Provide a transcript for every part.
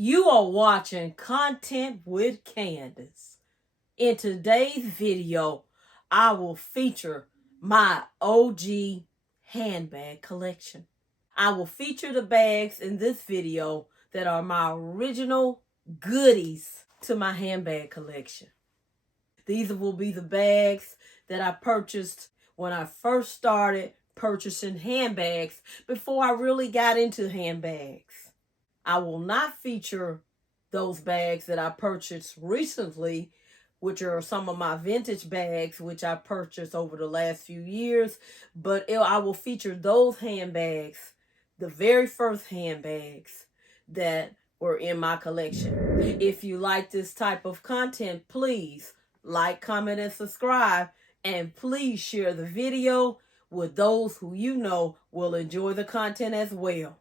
You are watching Content with Candace. In today's video, I will feature my OG handbag collection. I will feature the bags in this video that are my original goodies to my handbag collection. These will be the bags that I purchased when I first started purchasing handbags before I really got into handbags. I will not feature those bags that I purchased recently, which are some of my vintage bags, which I purchased over the last few years. But I will feature those handbags, the very first handbags that were in my collection. If you like this type of content, please like, comment, and subscribe. And please share the video with those who you know will enjoy the content as well.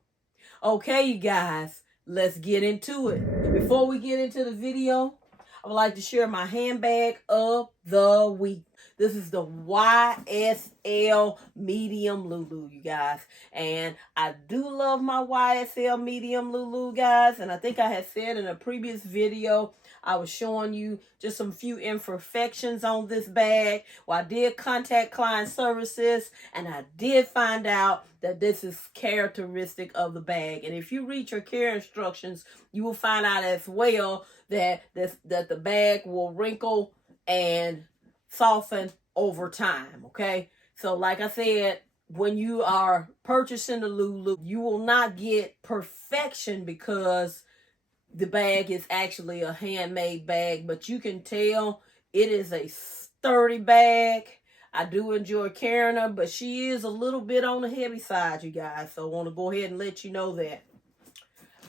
Okay, you guys, let's get into it. Before we get into the video, I would like to share my handbag of the week. This is the YSL Medium Lulu, you guys. And I do love my YSL Medium Lulu, guys. And I think I had said in a previous video, I was showing you just some few imperfections on this bag. Well, I did contact client services, and I did find out that this is characteristic of the bag. And if you read your care instructions, you will find out as well that the bag will wrinkle and soften over time. Okay, so like I said, when you are purchasing the Lulu, you will not get perfection because the bag is actually a handmade bag, but you can tell it is a sturdy bag. I do enjoy carrying her, but she is a little bit on the heavy side, you guys. So I want to go ahead and let you know that.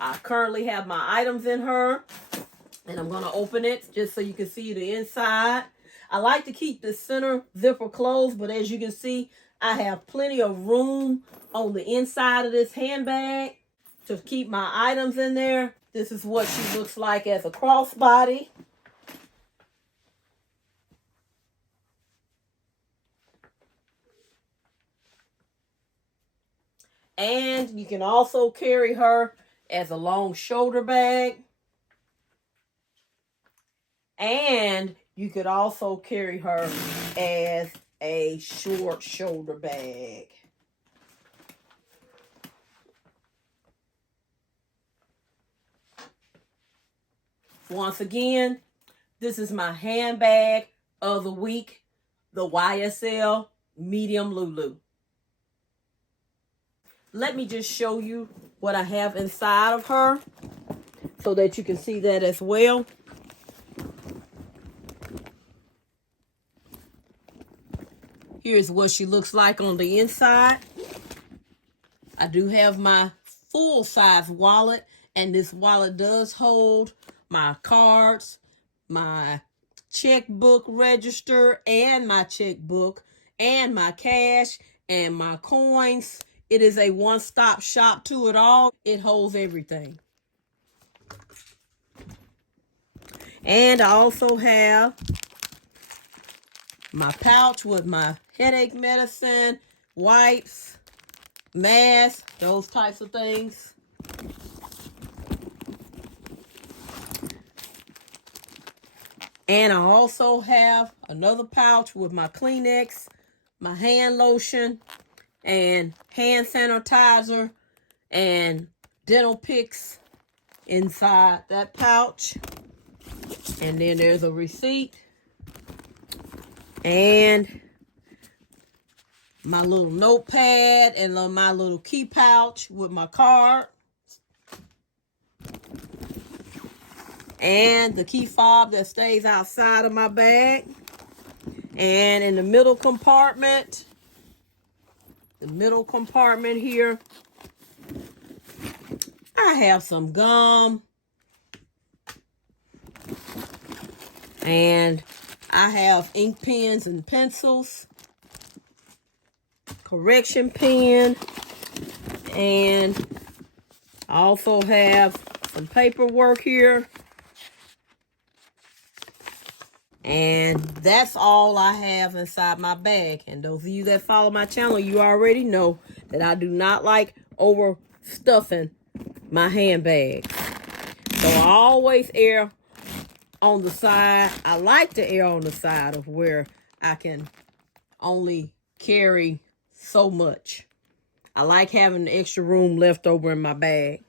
I currently have my items in her, and I'm going to open it just so you can see the inside. I like to keep the center zipper closed, but as you can see, I have plenty of room on the inside of this handbag to keep my items in there. This is what she looks like as a crossbody. And you can also carry her as a long shoulder bag. And you could also carry her as a short shoulder bag. Once again, this is my handbag of the week, the YSL Medium Lulu. Let me just show you what I have inside of her so that you can see that as well. Here's what she looks like on the inside. I do have my full-size wallet, and this wallet does hold my cards, my checkbook register, and my checkbook, and my cash, and my coins. It is a one-stop shop to it all. It holds everything. And I also have my pouch with my headache medicine, wipes, masks, those types of things. And I also have another pouch with my Kleenex, my hand lotion, and hand sanitizer, and dental picks inside that pouch. And then there's a receipt. And my little notepad and my little key pouch with my card. And the key fob that stays outside of my bag. And in the middle compartment here, I have some gum. And I have ink pens and pencils, correction pen, and I also have some paperwork here. And that's all I have inside my bag. And those of you that follow my channel, you already know that I do not like overstuffing my handbags. So So I always err on the side. I like to err on the side of where I can only carry so much. I like having the extra room left over in my bag.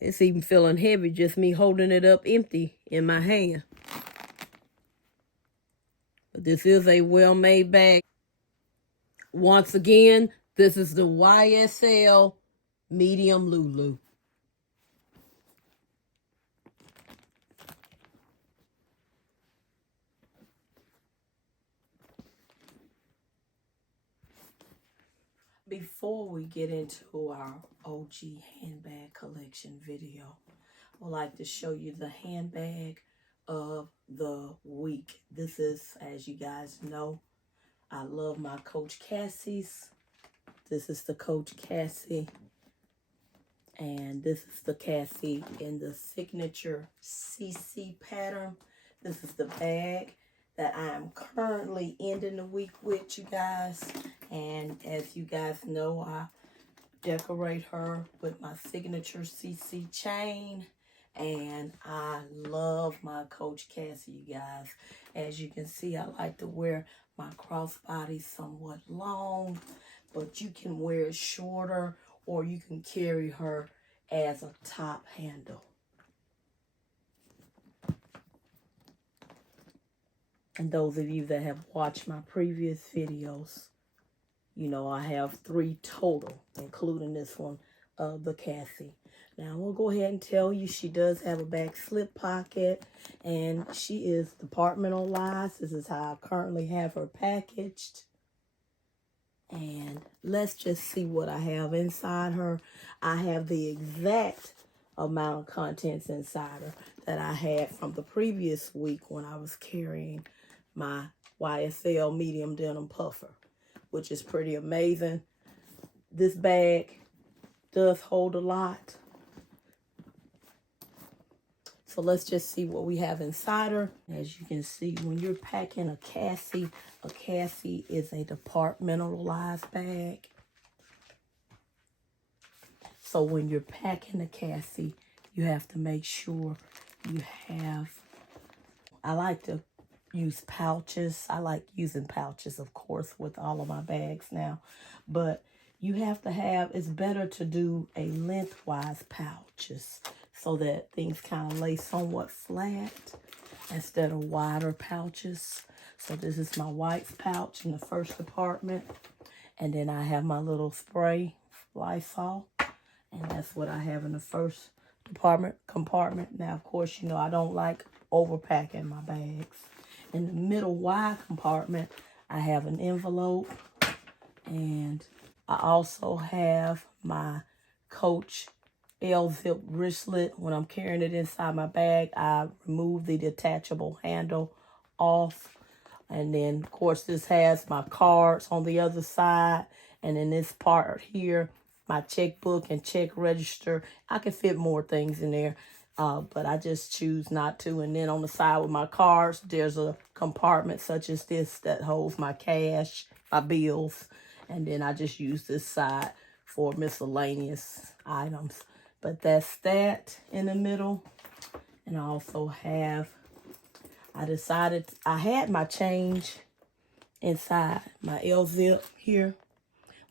It's even feeling heavy, just me holding it up empty in my hand. But this is a well-made bag. Once again, this is the YSL Medium Lulu. Before we get into our OG handbag collection video, I would like to show you the handbag of the week. This is, as you guys know, I love my Coach Cassie's. This is the Coach Cassie. And this is the Cassie in the signature CC pattern. This is the bag that I am currently ending the week with, you guys. And as you guys know, I decorate her with my signature CC chain. And I love my Coach Cassie, you guys. As you can see, I like to wear my crossbody somewhat long, but you can wear it shorter, or you can carry her as a top handle. And those of you that have watched my previous videos, you know I have 3 total, including this one, the Cassie. Now, I'm going to go ahead and tell you she does have a back slip pocket, and she is departmentalized. This is how I currently have her packaged. And let's just see what I have inside her. I have the exact amount of contents inside her that I had from the previous week when I was carrying my YSL medium denim puffer, which is pretty amazing. This bag does hold a lot. So let's just see what we have inside her. As you can see, when you're packing a Cassie is a departmentalized bag. So when you're packing a Cassie, you have to make sure you have, I like to use pouches. I like using pouches, of course, with all of my bags now. But you have to have, it's better to do a lengthwise pouches so that things kind of lay somewhat flat instead of wider pouches. So this is my whites pouch in the first department. And then I have my little spray Lysol. And that's what I have in the first compartment. Now, of course, you know, I don't like overpacking my bags. In the middle wide compartment, I have an envelope. And I also have my Coach L-zip wristlet. When I'm carrying it inside my bag, I remove the detachable handle off. And then, of course, this has my cards on the other side. And in this part here, my checkbook and check register. I can fit more things in there, but I just choose not to. And then on the side with my cards, there's a compartment such as this that holds my cash, my bills. And then I just use this side for miscellaneous items. But that's that in the middle. And I also have, I had my change inside my L-zip here,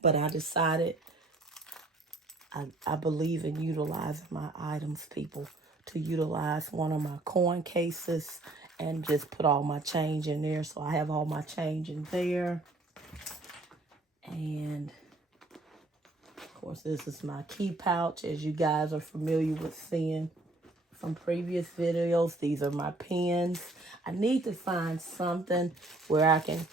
but I decided I believe in utilizing my items, people, to utilize one of my coin cases and just put all my change in there. So I have all my change in there. And of course, this is my key pouch, as you guys are familiar with seeing from previous videos. These are my pens. I need to find something where I can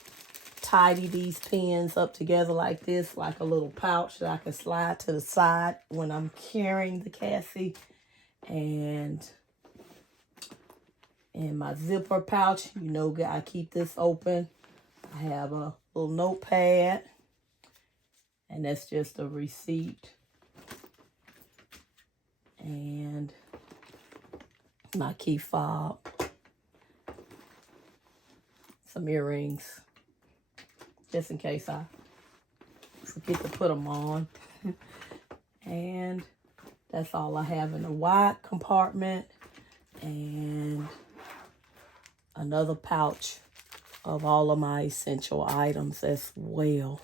tidy these pens up together like this, like a little pouch that I can slide to the side when I'm carrying the Cassie. And in my zipper pouch, you know, I keep this open. I have a little notepad, and that's just a receipt. And my key fob, some earrings, just in case I forget to put them on. And That's all I have in the wide compartment. And another pouch of all of my essential items as well.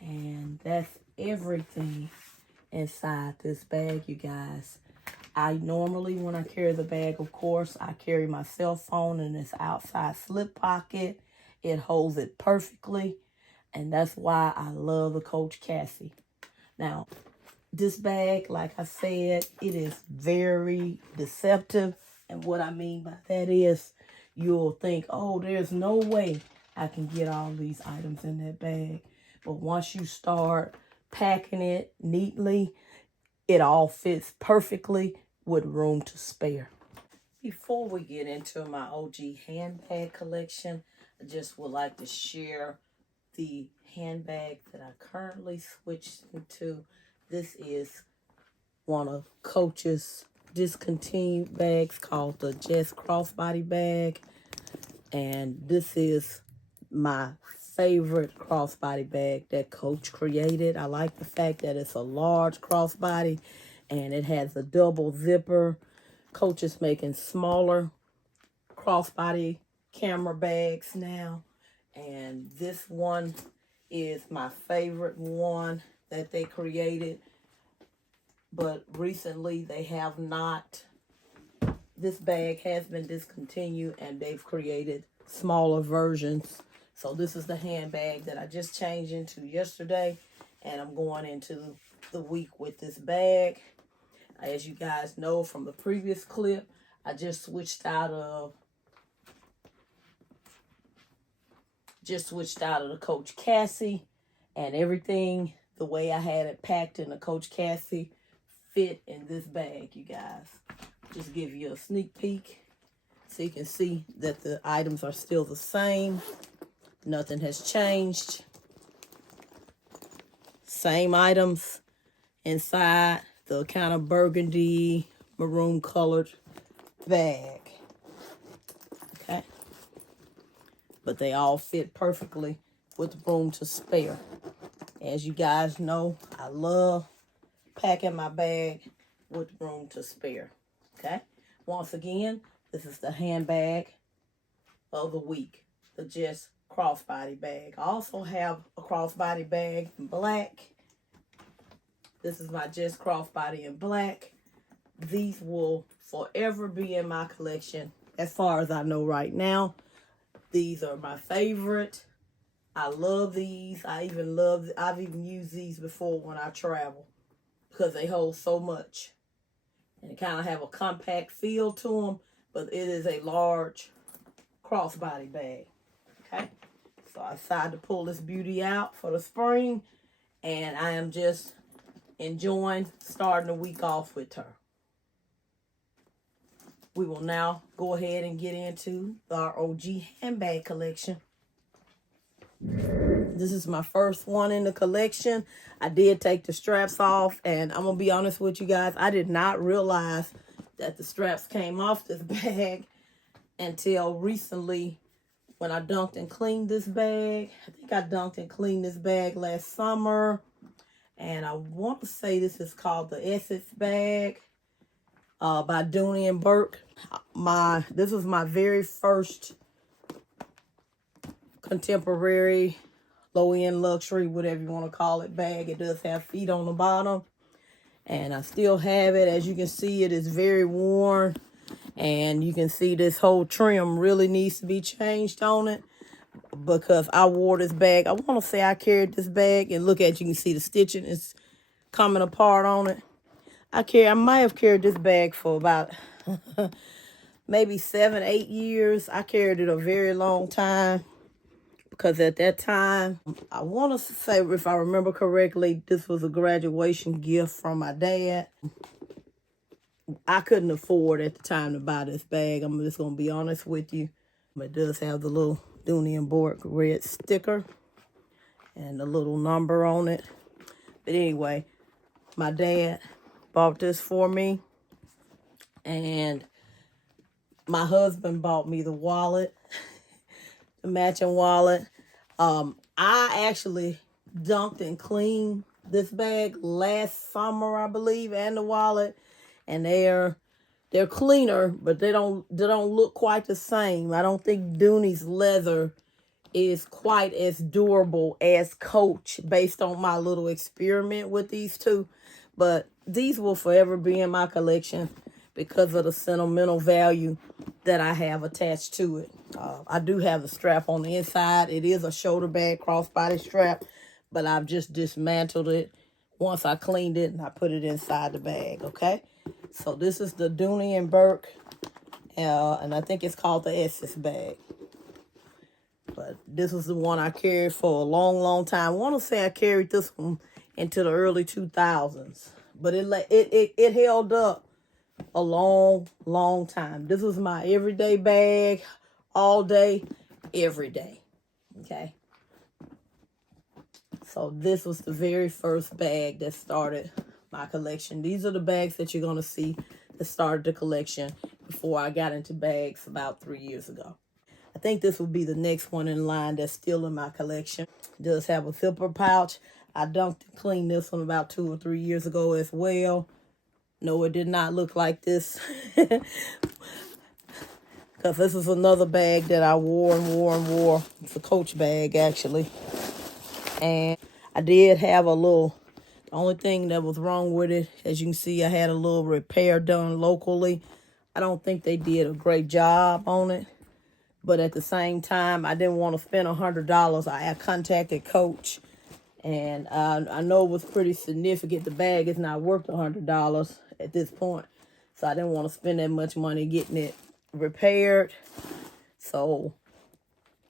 And that's everything inside this bag, you guys. I normally, when I carry the bag, of course, I carry my cell phone in this outside slip pocket. It holds it perfectly. And that's why I love the Coach Cassie. Now, this bag, like I said, it is very deceptive. And what I mean by that is you'll think, oh, there's no way I can get all these items in that bag. But once you start packing it neatly, it all fits perfectly with room to spare. Before we get into my OG handbag collection, I just would like to share the handbag that I currently switched into. This is one of Coach's discontinued bags called the Just Crossbody bag. And this is my favorite crossbody bag that Coach created. I like the fact that it's a large crossbody and it has a double zipper. Coach is making smaller crossbody camera bags now. And this one is my favorite one that they created. But recently they have not. This bag has been discontinued and they've created smaller versions. So this is the handbag that I just changed into yesterday. And I'm going into the week with this bag. As you guys know from the previous clip, I just switched out of the Coach Cassie, and everything the way I had it packed in the Coach Cassie fit in this bag, you guys. Just give you a sneak peek so you can see that the items are still the same. Nothing has changed. Same items inside the kind of burgundy maroon colored bag. Okay. But they all fit perfectly with room to spare. As you guys know, I love packing my bag with room to spare. Okay. Once again, this is the handbag of the week. The Just Crossbody bag. I also have a crossbody bag in black. This is my Just Crossbody in black. These will forever be in my collection as far as I know right now. These are my favorite. I love these. I've even used these before when I travel because they hold so much. And they kind of have a compact feel to them, but it is a large crossbody bag. Okay. So I decided to pull this beauty out for the spring, and I am just enjoying starting the week off with her. We will now go ahead and get into our OG handbag collection. This is my first one in the collection. I did take the straps off, and I'm going to be honest with you guys. I did not realize that the straps came off this bag until recently when I dunked and cleaned this bag. I think I dunked and cleaned this bag last summer. And I want to say this is called the Essence bag by Dooney and Burke. This was my very first contemporary, low-end luxury, whatever you want to call it, bag. It does have feet on the bottom. And I still have it. As you can see, it is very worn. And you can see this whole trim really needs to be changed on it. Because I wore this bag. I want to say I carried this bag. And look at you can see the stitching is coming apart on it. I might have carried this bag for about maybe 7-8 years. I carried it a very long time. Because at that time, I want to say, if I remember correctly, this was a graduation gift from my dad. I couldn't afford at the time to buy this bag. I'm just going to be honest with you. It does have the little Dooney and Burke red sticker and a little number on it. But anyway, my dad bought this for me. And my husband bought me the wallet. The matching wallet. I actually dunked and cleaned this bag last summer, I believe, and the wallet, and they're cleaner, but they don't look quite the same. I don't think Dooney's leather is quite as durable as Coach based on my little experiment with these two. But these will forever be in my collection because of the sentimental value that I have attached to it. I do have the strap on the inside. It is a shoulder bag crossbody strap, but I've just dismantled it once I cleaned it and I put it inside the bag, okay? So this is the Dooney and Burke, and I think it's called the Essex bag. But this was the one I carried for a long, long time. I want to say I carried this one into the early 2000s. But it held up a long, long time. This was my everyday bag, all day, every day. Okay. So this was the very first bag that started my collection. These are the bags that you're going to see that started the collection before I got into bags about 3 years ago. I think this will be the next one in line that's still in my collection. It does have a zipper pouch. I dunked and cleaned this one about 2 or 3 years ago as well. No, it did not look like this. Because this is another bag that I wore and wore and wore. It's a Coach bag, actually. And I did have a little, the only thing that was wrong with it, as you can see, I had a little repair done locally. I don't think they did a great job on it. But at the same time, I didn't want to spend $100. I had contacted Coach, and I know it was pretty significant. The bag is not worth $100 at this point. So I didn't want to spend that much money getting it repaired. So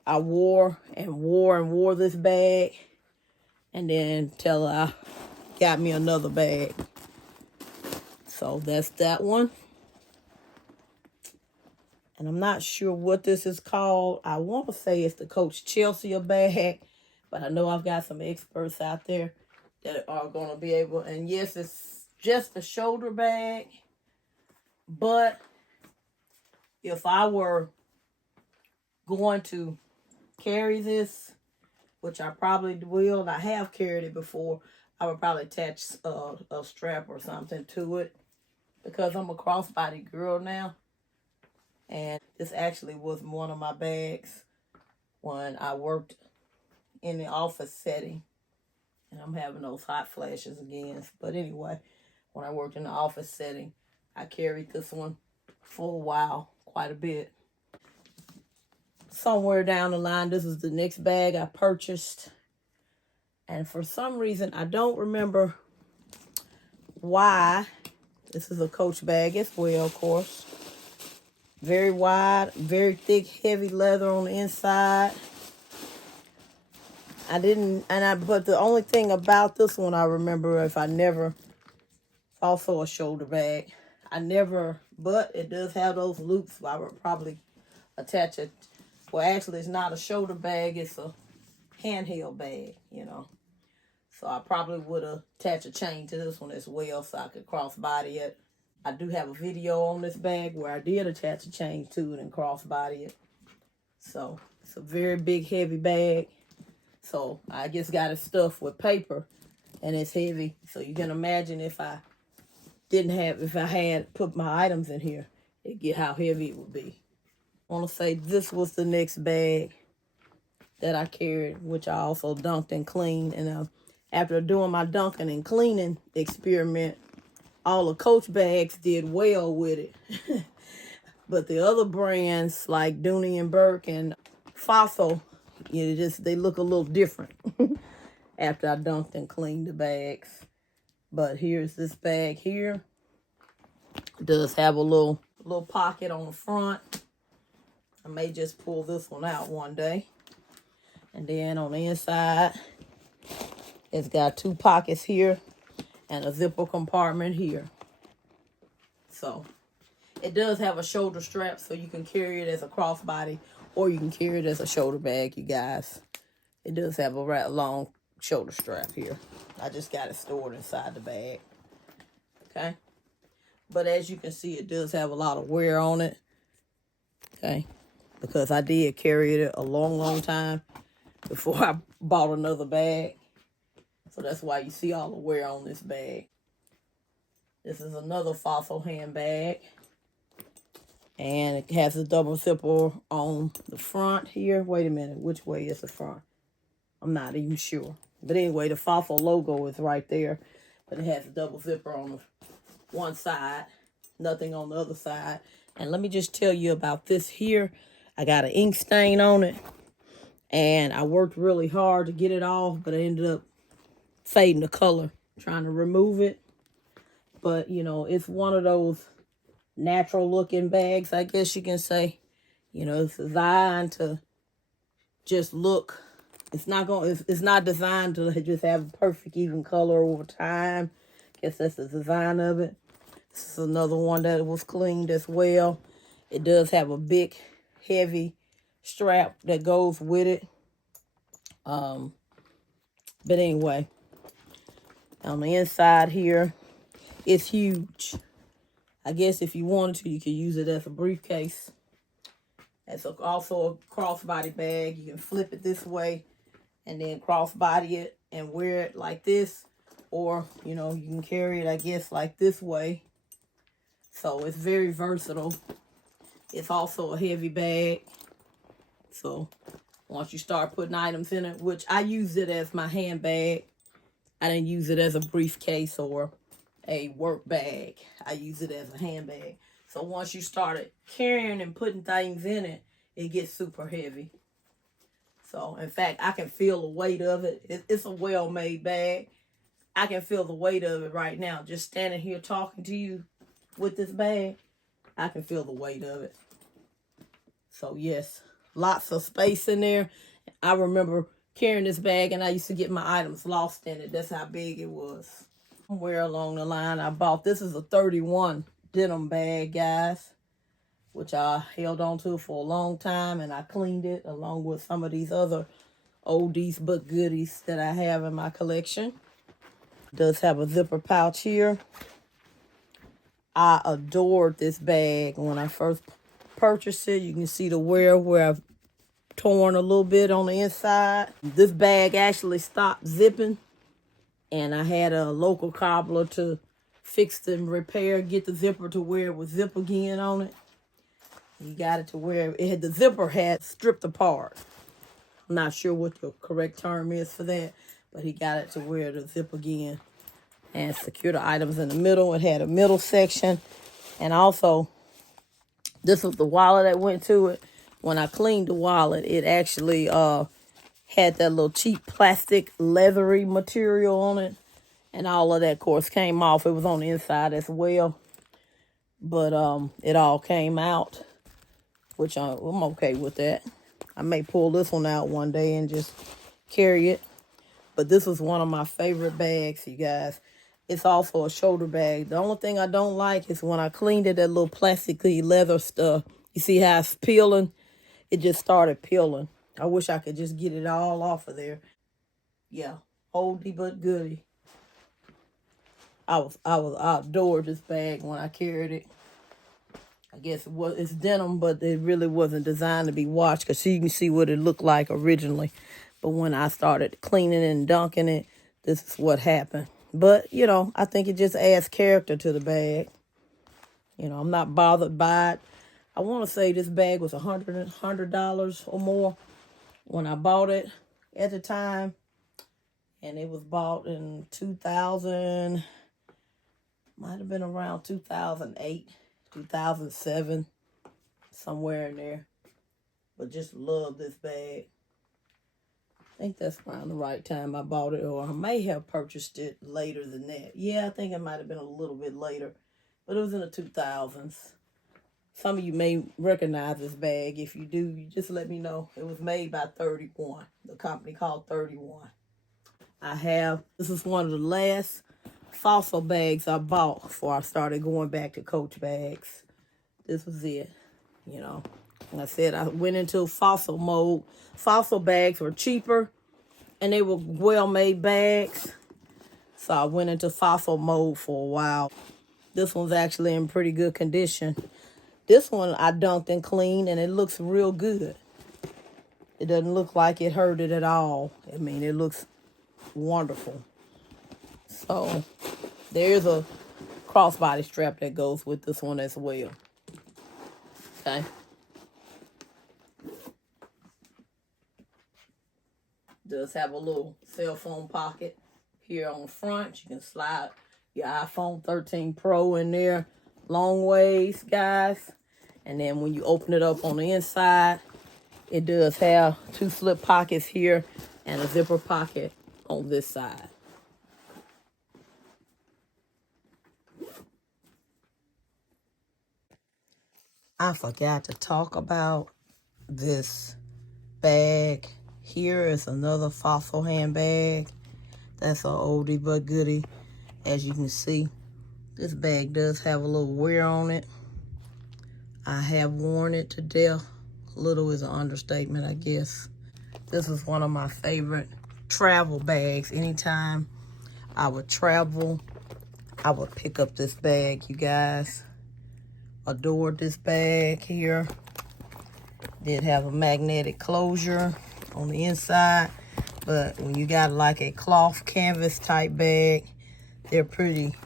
I wore and wore and wore this bag. And then till I got me another bag. So that's that one. And I'm not sure what this is called. I want to say it's the Coach Chelsea bag. But I know I've got some experts out there that are going to be able. And yes, it's just a shoulder bag. But if I were going to carry this, which I probably will, I have carried it before, I would probably attach a strap or something to it. Because I'm a crossbody girl now. And this actually was one of my bags when I worked in the office setting. And I'm having those hot flashes again. But anyway, when I worked in the office setting, I carried this one for a while, quite a bit. Somewhere down the line, this is the next bag I purchased. And for some reason, I don't remember why. This is a Coach bag as well, of course. Very wide, very thick, heavy leather on the inside. But the only thing about this one I remember, also a shoulder bag. But it does have those loops. So I would probably attach it. Well, actually, it's not a shoulder bag. It's a handheld bag, you know. So I probably would attach a chain to this one as well so I could crossbody it. I do have a video on this bag where I did attach a chain to it and crossbody it. So it's a very big, heavy bag. So I just got it stuffed with paper and it's heavy. So you can imagine if I had put my items in here, get how heavy it would be. I want to say this was the next bag that I carried, which I also dunked and cleaned. And after doing my dunking and cleaning experiment, all the Coach bags did well with it. But the other brands like Dooney and Burke and Fossil, they look a little different after I dunked and cleaned the bags. But here's this bag here. It does have a little pocket on the front. I may just pull this one out one day. And then on the inside, it's got 2 pockets here and a zipper compartment here. So it does have a shoulder strap, so you can carry it as a crossbody or you can carry it as a shoulder bag, you guys. It does have a long shoulder strap here. I just got it stored inside the bag. Okay. But as you can see, it does have a lot of wear on it. Okay. Because I did carry it a long, long time before I bought another bag. So that's why you see all the wear on this bag. This is another Fossil handbag. And it has a double zipper on the front here. Wait a minute, which way is the front? I'm not even sure. But anyway, the Fossil logo is right there. But it has a double zipper on the one side. Nothing on the other side. And let me just tell you about this here. I got an ink stain on it. And I worked really hard to get it off. But I ended up fading the color, trying to remove it. But, you know, it's one of those natural looking bags, I guess you can say. You know, it's designed to just look. It's not designed to just have a perfect even color over time. Guess that's the design of it. This is another one that was cleaned as well. It does have a big, heavy strap that goes with it. But anyway, on the inside here, it's huge. I guess if you wanted to, you could use it as a briefcase. It's also a crossbody bag. You can flip it this way and then crossbody it and wear it like this. Or, you know, you can carry it, I guess, like this way. So it's very versatile. It's also a heavy bag. So once you start putting items in it, which I use it as my handbag. I didn't use it as a briefcase or a work bag. I use it as a handbag. So once you started carrying and putting things in it, it gets super heavy. So in fact, I can feel the weight of it. It's a well-made bag. I can feel the weight of it right now. Just standing here talking to you with this bag, I can feel the weight of it. So yes, lots of space in there. I remember carrying this bag and I used to get my items lost in it. That's how big it was. Somewhere along the line, I bought, this is a 31 denim bag, guys, which I held on to for a long time, and I cleaned it along with some of these other oldies but goodies that I have in my collection. It does have a zipper pouch here. I adored this bag when I first purchased it. You can see the wear where I've torn a little bit on the inside. This bag actually stopped zipping, and I had a local cobbler to fix and repair, get the zipper to where it would zip again on it. He got it to where it had, the zipper had stripped apart. I'm not sure what the correct term is for that, but he got it to where the zip again and secure the items in the middle. It had a middle section, and also this was the wallet that went to it. When I cleaned the wallet, it actually had that little cheap plastic leathery material on it, and all of that, of course, came off. It was on the inside as well, but it all came out, which I'm okay with that. I may pull this one out one day and just carry it. But this was one of my favorite bags, you guys. It's also a shoulder bag. The only thing I don't like is when I cleaned it, that little plasticky leather stuff. You see how it's peeling? It just started peeling. I wish I could just get it all off of there. Yeah, oldie but goodie. I adored this bag when I carried it. I guess it's denim, but it really wasn't designed to be washed, because you can see what it looked like originally. But when I started cleaning and dunking it, this is what happened. But, you know, I think it just adds character to the bag. You know, I'm not bothered by it. I want to say this bag was $100 or more when I bought it at the time. And it was bought in 2000, might have been around 2008, 2007, somewhere in there. But just love this bag. I think that's around the right time I bought it, or I may have purchased it later than that. Yeah, I think it might have been a little bit later, but it was in the 2000s. Some of you may recognize this bag. If you do, you just let me know. It was made by 31, the company called 31. This is one of the last Fossil bags I bought before I started going back to Coach bags. This was it, you know. Like I said, I went into Fossil mode. Fossil bags were cheaper, and they were well-made bags. So I went into Fossil mode for a while. This one's actually in pretty good condition. This one I dunked and cleaned, and it looks real good. It doesn't look like it hurt it at all. I mean, it looks wonderful. So there's a crossbody strap that goes with this one as well. Okay. Does have a little cell phone pocket here on the front. You can slide your iPhone 13 Pro in there long ways, guys. And then when you open it up on the inside, it does have 2 slip pockets here and a zipper pocket on this side. I forgot to talk about this bag. Here is another Fossil handbag. That's an oldie but goodie. As you can see, this bag does have a little wear on it. I have worn it to death. Little is an understatement, I guess. This is one of my favorite travel bags. Anytime I would travel, I would pick up this bag, you guys. Adored this bag here. Did have a magnetic closure on the inside, but when you got like a cloth canvas type bag, they're pretty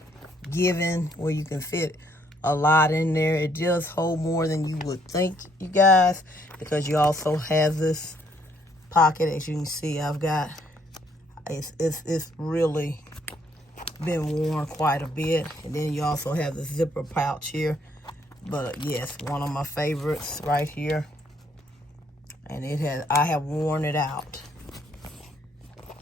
giving where you can fit a lot in there. It does hold more than you would think, you guys, because you also have this pocket. As you can see, I've got it's really been worn quite a bit. And then you also have the zipper pouch here. But yes, one of my favorites right here. And I have worn it out.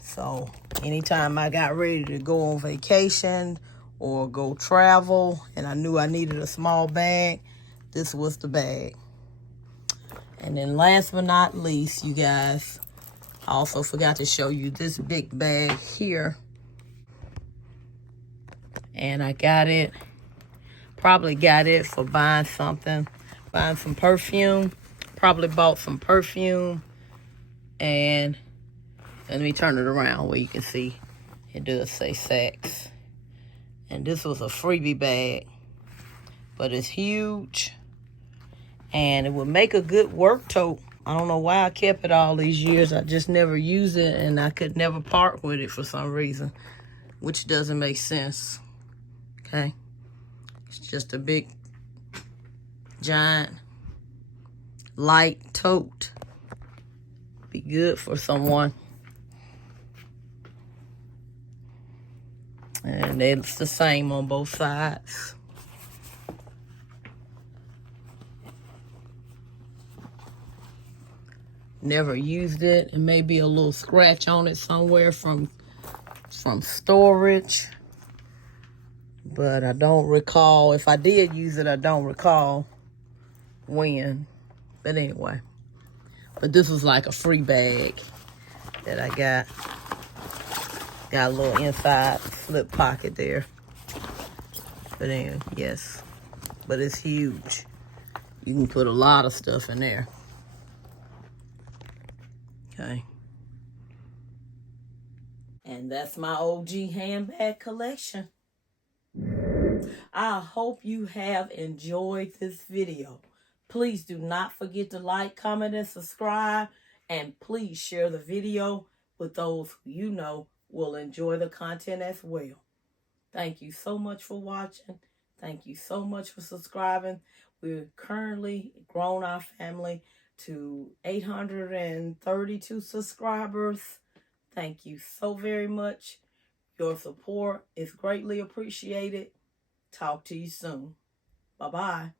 So anytime I got ready to go on vacation or go travel and I knew I needed a small bag, this was the bag. And then last but not least, you guys, I also forgot to show you this big bag here. And I got it, probably got it for buying something, buying some perfume. Probably bought some perfume. And let me turn it around where you can see it does say Saks. And this was a freebie bag, but it's huge. And it would make a good work tote. I don't know why I kept it all these years. I just never used it, and I could never part with it for some reason, which doesn't make sense. Okay. It's just a big, giant, light tote. Be good for someone. And it's the same on both sides. Never used it. It may be a little scratch on it somewhere from storage. But I don't recall. If I did use it, I don't recall when. But anyway. But this was like a free bag that I got. Got a little inside slip pocket there. But anyway, yes. But it's huge. You can put a lot of stuff in there. Okay. And that's my OG handbag collection. I hope you have enjoyed this video. Please do not forget to like, comment, and subscribe. And please share the video with those who you know will enjoy the content as well. Thank you so much for watching. Thank you so much for subscribing. We're currently grown our family to 832 subscribers. Thank you so very much. Your support is greatly appreciated. Talk to you soon. Bye-bye.